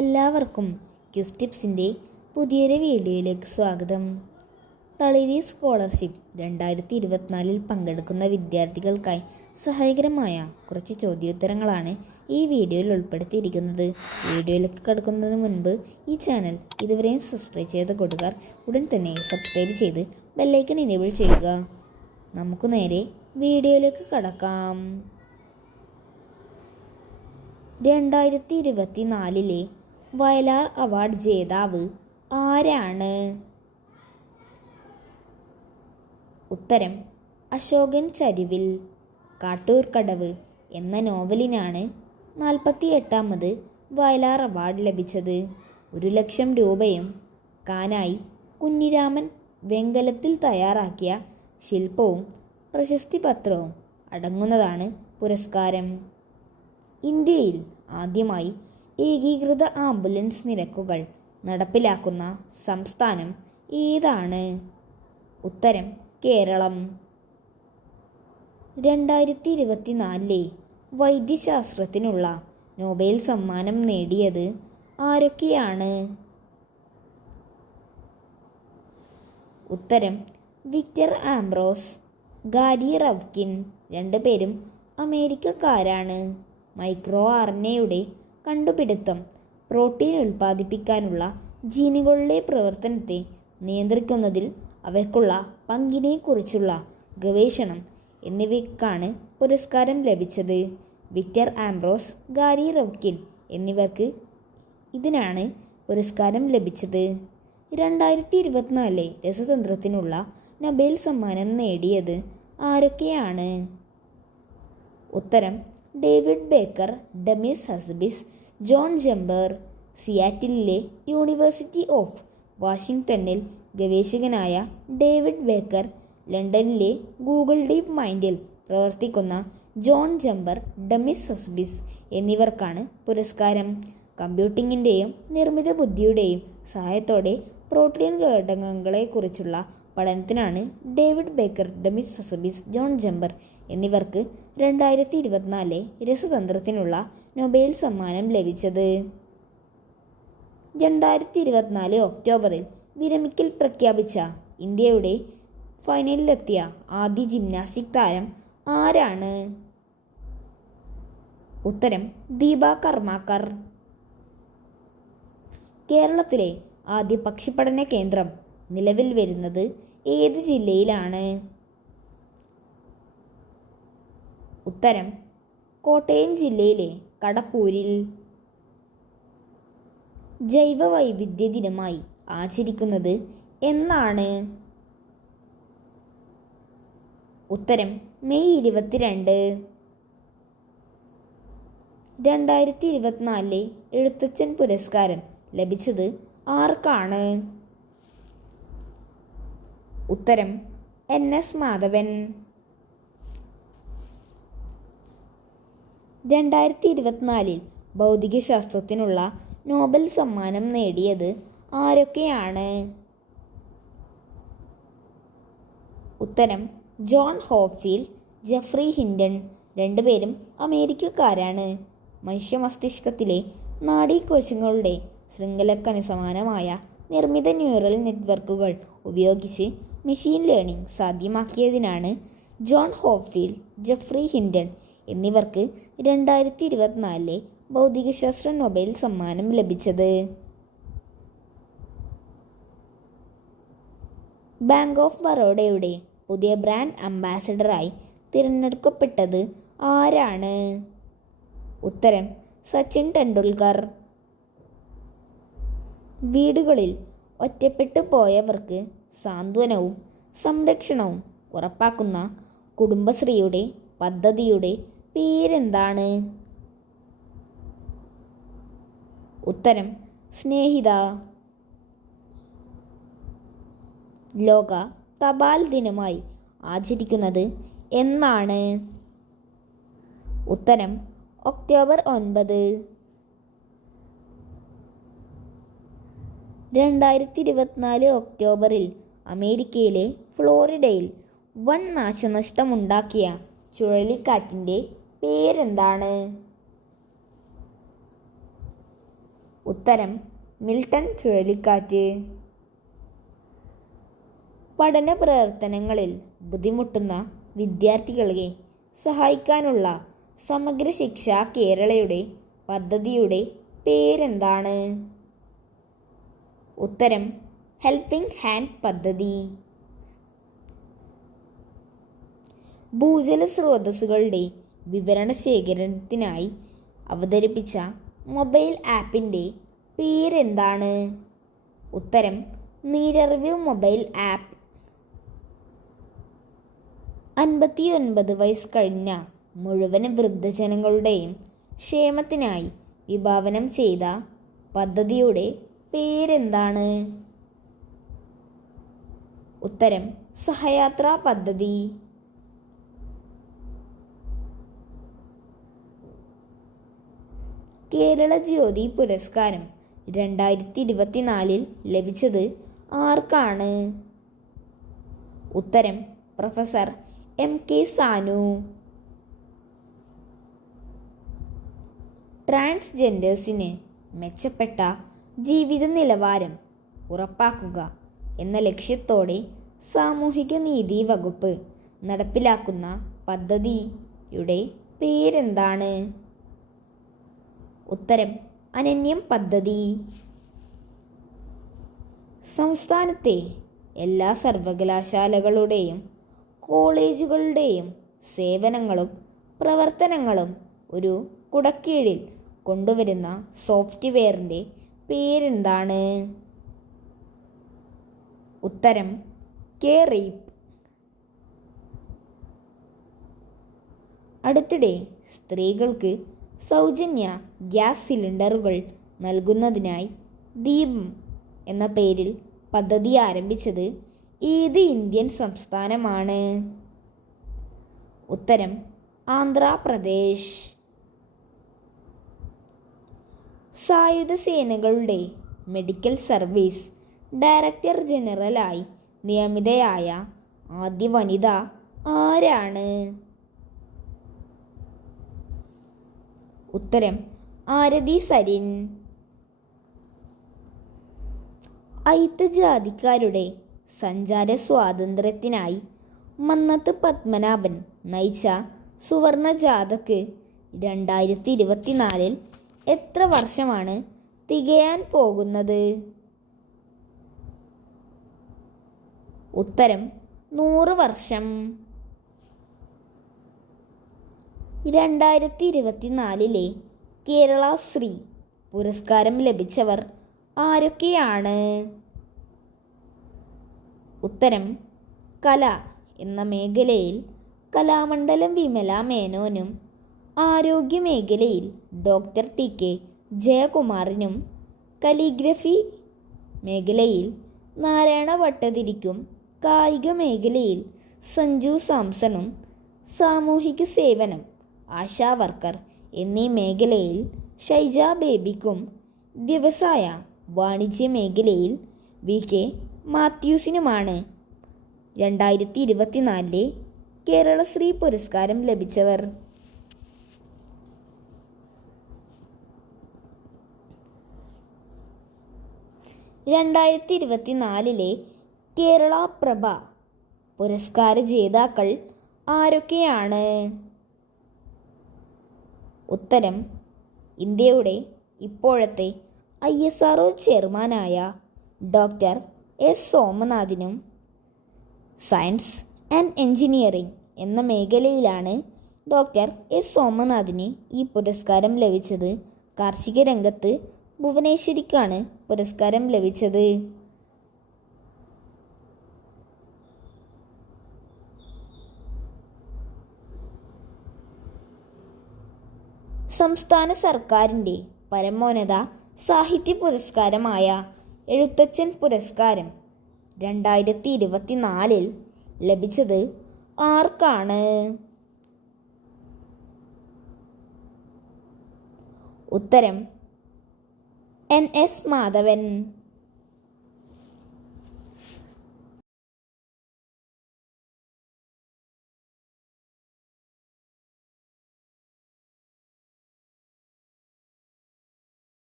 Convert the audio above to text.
എല്ലാവർക്കും ക്വിസ് ടിപ്സിൻ്റെ പുതിയൊരു വീഡിയോയിലേക്ക് സ്വാഗതം. തളിരി സ്കോളർഷിപ്പ് 2024 പങ്കെടുക്കുന്ന വിദ്യാർത്ഥികൾക്കായി സഹായകരമായ കുറച്ച് ചോദ്യോത്തരങ്ങളാണ് ഈ വീഡിയോയിൽ ഉൾപ്പെടുത്തിയിരിക്കുന്നത്. വീഡിയോയിലേക്ക് കടക്കുന്നതിന് മുൻപ് ഈ ചാനൽ ഇതുവരെയും സബ്സ്ക്രൈബ് ചെയ്ത കൂട്ടുകാർ ഉടൻ തന്നെ സബ്സ്ക്രൈബ് ചെയ്ത് ബെല്ലൈക്കൺ എനേബിൾ ചെയ്യുക. നമുക്ക് നേരെ വീഡിയോയിലേക്ക് കടക്കാം. 2024 വയലാർ അവാർഡ് ജേതാവ് ആരാണ്? ഉത്തരം അശോകൻ ചരുവിൽ. കാട്ടൂർക്കടവ് എന്ന നോവലിനാണ് 48ാമത് വയലാർ അവാർഡ് ലഭിച്ചത്. 1,00,000 രൂപയും കാനായി കുഞ്ഞിരാമൻ വെങ്കലത്തിൽ തയ്യാറാക്കിയ ശില്പവും പ്രശസ്തി പത്രവും അടങ്ങുന്നതാണ് പുരസ്കാരം. ഇന്ത്യയിൽ ആദ്യമായി ഏകീകൃത ആംബുലൻസ് നിരക്കുകൾ നടപ്പിലാക്കുന്ന സംസ്ഥാനം ഏതാണ്? ഉത്തരം കേരളം. 2024 വൈദ്യശാസ്ത്രത്തിനുള്ള നൊബേൽ സമ്മാനം നേടിയത് ആരൊക്കെയാണ്? ഉത്തരം വിക്ടർ ആംബ്രോസ്, ഗാരി റവ്കിൻ. രണ്ടുപേരും അമേരിക്കക്കാരാണ്. മൈക്രോ ആർഎൻഎയുടെ കണ്ടുപിടുത്തം പ്രോട്ടീൻ ഉൽപ്പാദിപ്പിക്കാനുള്ള ജീനുകളുടെ പ്രവർത്തനത്തെ നിയന്ത്രിക്കുന്നതിൽ അവയ്ക്കുള്ള പങ്കിനെക്കുറിച്ചുള്ള ഗവേഷണം എന്നിവയ്ക്കാണ് പുരസ്കാരം ലഭിച്ചത്. വിക്ടർ ആംബ്രോസ്, ഗാരി റവ്കിൻ എന്നിവർക്ക് ഇതിനാണ് പുരസ്കാരം ലഭിച്ചത്. 2024 രസതന്ത്രത്തിനുള്ള നൊബേൽ സമ്മാനം നേടിയത് ആരൊക്കെയാണ്? ഉത്തരം David Baker, Demis Hassabis, John Jumper. സിയാറ്റിലിലെ യൂണിവേഴ്സിറ്റി ഓഫ് വാഷിംഗ്ടണിൽ ഗവേഷകനായ ഡേവിഡ് ബേക്കർ, ലണ്ടനിലെ ഗൂഗിൾ ഡീപ് മൈൻഡിൽ പ്രവർത്തിക്കുന്ന ജോൺ ജമ്പർ, ഡെമിസ് ഹസ്ബിസ് എന്നിവർക്കാണ് പുരസ്കാരം. കമ്പ്യൂട്ടിങ്ങിൻ്റെയും നിർമ്മിത ബുദ്ധിയുടെയും സഹായത്തോടെ പ്രോട്ടീൻ ഘടകങ്ങളെക്കുറിച്ചുള്ള പഠനത്തിനാണ് David Baker, Demis Hassabis, John Jumper എന്നിവർക്ക് 2024 രസതന്ത്രത്തിനുള്ള നൊബേൽ സമ്മാനം ലഭിച്ചത്. 2024 ഒക്ടോബറിൽ വിരമിക്കൽ പ്രഖ്യാപിച്ച ഇന്ത്യയുടെ ഫൈനലിലെത്തിയ ആദ്യ ജിംനാസ്റ്റിക് താരം ആരാണ്? ഉത്തരം ദീപ കർമാക്കർ. കേരളത്തിലെ ആദ്യ പക്ഷിപ്പഠന കേന്ദ്രം നിലവിൽ വരുന്നത് ഏത് ജില്ലയിലാണ്? ഉത്തരം കോട്ടയം ജില്ലയിലെ കടപ്പൂരിൽ. ജൈവ വൈവിധ്യ ദിനമായി ആചരിക്കുന്നത് എന്നാണ്? ഉത്തരം മെയ് 22. 2024 എഴുത്തച്ഛൻ പുരസ്കാരം ലഭിച്ചത് ആർക്കാണ്? ഉത്തരം NS മാധവൻ. 2024 ഭൗതികശാസ്ത്രത്തിനുള്ള നോബൽ സമ്മാനം നേടിയത് ആരൊക്കെയാണ്? ഉത്തരം ജോൺ ഹോപ്ഫീൽഡ്, ജെഫ്രി ഹിൻഡൺ. രണ്ടുപേരും അമേരിക്കക്കാരാണ്. മനുഷ്യ മസ്തിഷ്കത്തിലെ നാഡീകോശങ്ങളുടെ ശൃംഖലക്കന് സമാനമായ നിർമ്മിത ന്യൂറൽ നെറ്റ്വർക്കുകൾ ഉപയോഗിച്ച് മെഷീൻ ലേണിംഗ് സാധ്യമാക്കിയതിനാണ് ജോൺ ഹോപ്ഫീൽഡ്, ജെഫ്രി ഹിൻഡൺ എന്നിവർക്ക് 2024 ഭൗതികശാസ്ത്ര നൊബേൽ സമ്മാനം ലഭിച്ചത്. ബാങ്ക് ഓഫ് ബറോഡയുടെ പുതിയ ബ്രാൻഡ് അംബാസഡറായി തിരഞ്ഞെടുക്കപ്പെട്ടത് ആരാണ്? ഉത്തരം സച്ചിൻ ടെണ്ടുൽക്കർ. വീടുകളിൽ ഒറ്റപ്പെട്ടു പോയവർക്ക് സാന്ത്വനവും സംരക്ഷണവും ഉറപ്പാക്കുന്ന കുടുംബശ്രീയുടെ പദ്ധതിയുടെ പേരെന്താണ്? ഉത്തരം സ്നേഹിത. ലോക തപാൽ ദിനമായി ആചരിക്കുന്നത് എന്നാണ്? ഉത്തരം ഒക്ടോബർ 9. 2024 ഒക്ടോബറിൽ അമേരിക്കയിലെ ഫ്ലോറിഡയിൽ വൻ നാശനഷ്ടമുണ്ടാക്കിയ ചുഴലിക്കാറ്റിൻ്റെ പേരെന്താണ്? ഉത്തരം മിൽട്ടൺ ചുഴലിക്കാറ്റ്. പഠന പ്രവർത്തനങ്ങളിൽ ബുദ്ധിമുട്ടുന്ന വിദ്യാർത്ഥികളെ സഹായിക്കാനുള്ള സമഗ്ര ശിക്ഷ കേരളയുടെ പദ്ധതിയുടെ പേരെന്താണ്? ഉത്തരം ഹെൽപ്പിംഗ് ഹാൻഡ് പദ്ധതി. ഭൂജല സ്രോതസ്സുകളുടെ വിവരണ ശേഖരണത്തിനായി അവതരിപ്പിച്ച മൊബൈൽ ആപ്പിൻ്റെ പേരെന്താണ്? ഉത്തരം നീരറിവ് മൊബൈൽ ആപ്പ്. 59 വയസ്സ് കഴിഞ്ഞ മുഴുവൻ വൃദ്ധജനങ്ങളുടെയും ക്ഷേമത്തിനായി വിഭാവനം ചെയ്ത പദ്ധതിയുടെ പേരെന്താണ്? ഉത്തരം സഹയാത്രാ പദ്ധതി. കേരള ജ്യോതി പുരസ്കാരം 2024 ലഭിച്ചത് ആർക്കാണ്? ഉത്തരം പ്രൊഫസർ MK സാനു. ട്രാൻസ്ജെൻഡേഴ്സിന് മെച്ചപ്പെട്ട ജീവിത നിലവാരം ഉറപ്പാക്കുക എന്ന ലക്ഷ്യത്തോടെ സാമൂഹിക നീതി വകുപ്പ് നടപ്പിലാക്കുന്ന പദ്ധതിയുടെ പേരെന്താണ്? ഉത്തരം അനന്യം പദ്ധതി. സംസ്ഥാനത്തെ എല്ലാ സർവകലാശാലകളുടെയും കോളേജുകളുടെയും സേവനങ്ങളും പ്രവർത്തനങ്ങളും ഒരു കുടക്കീഴിൽ കൊണ്ടുവരുന്ന സോഫ്റ്റ്വെയറിൻ്റെ പേരെന്താണ്? ഉത്തരം കെ-റീപ്പ്. അടുത്തിടെ സ്ത്രീകൾക്ക് സൗജന്യ ഗ്യാസ് സിലിണ്ടറുകൾ നൽകുന്നതിനായി ദീപം എന്ന പേരിൽ പദ്ധതി ആരംഭിച്ചത് ഏത് ഇന്ത്യൻ സംസ്ഥാനമാണ്? ഉത്തരം ആന്ധ്രാപ്രദേശ്. സായുധ സേനകളുടെ മെഡിക്കൽ സർവീസ് ഡയറക്ടർ ജനറലായി നിയമിതയായ ആദ്യ വനിത ആരാണ്? ഉത്തരം ആരതി സരിൻ. അയിത്ത ജാതിക്കാരുടെ സഞ്ചാര സ്വാതന്ത്ര്യത്തിനായി മന്നത്ത് പത്മനാഭൻ നയിച്ച സുവർണ ജാഥയ്ക്ക് 2024 എത്ര വർഷമാണ് തികയാൻ പോകുന്നത്? ഉത്തരം 100 വർഷം. 2024 കേരള ശ്രീ പുരസ്കാരം ലഭിച്ചവർ ആരൊക്കെയാണ്? ഉത്തരം കല എന്ന മേഖലയിൽ കലാമണ്ഡലം വിമല മേനോനും ആരോഗ്യ മേഖലയിൽ ഡോക്ടർ TK ജയകുമാറിനും കലിഗ്രഫി മേഖലയിൽ നാരായണ ഭട്ടതിരിക്കും കായിക മേഖലയിൽ സഞ്ജു സാംസണും സാമൂഹിക സേവനം ആശാ വർക്കർ എന്നീ മേഖലയിൽ ഷൈജ ബേബിക്കും വ്യവസായ വാണിജ്യ മേഖലയിൽ VK മാത്യൂസിനുമാണ് 2024 കേരളശ്രീ പുരസ്കാരം ലഭിച്ചവർ. കേരള പ്രഭ പുരസ്കാര ജേതാക്കൾ ആരൊക്കെയാണ്? ഉത്തരം ഇന്ത്യയുടെ ഇപ്പോഴത്തെ ISRO ചെയർമാനായ ഡോക്ടർ S സോമനാഥിനും സയൻസ് ആൻഡ് എഞ്ചിനീയറിംഗ് എന്ന മേഖലയിലാണ് ഡോക്ടർ S സോമനാഥിന് ഈ പുരസ്കാരം ലഭിച്ചത്. കാർഷിക രംഗത്ത് ഭുവനേശ്വരിക്കാണ് പുരസ്കാരം ലഭിച്ചത്. സംസ്ഥാന സർക്കാരിൻ്റെ പരമോന്നത സാഹിത്യ പുരസ്കാരമായ എഴുത്തച്ഛൻ പുരസ്കാരം 2024 ലഭിച്ചത് ആർക്കാണ്? ഉത്തരം NS മാധവൻ.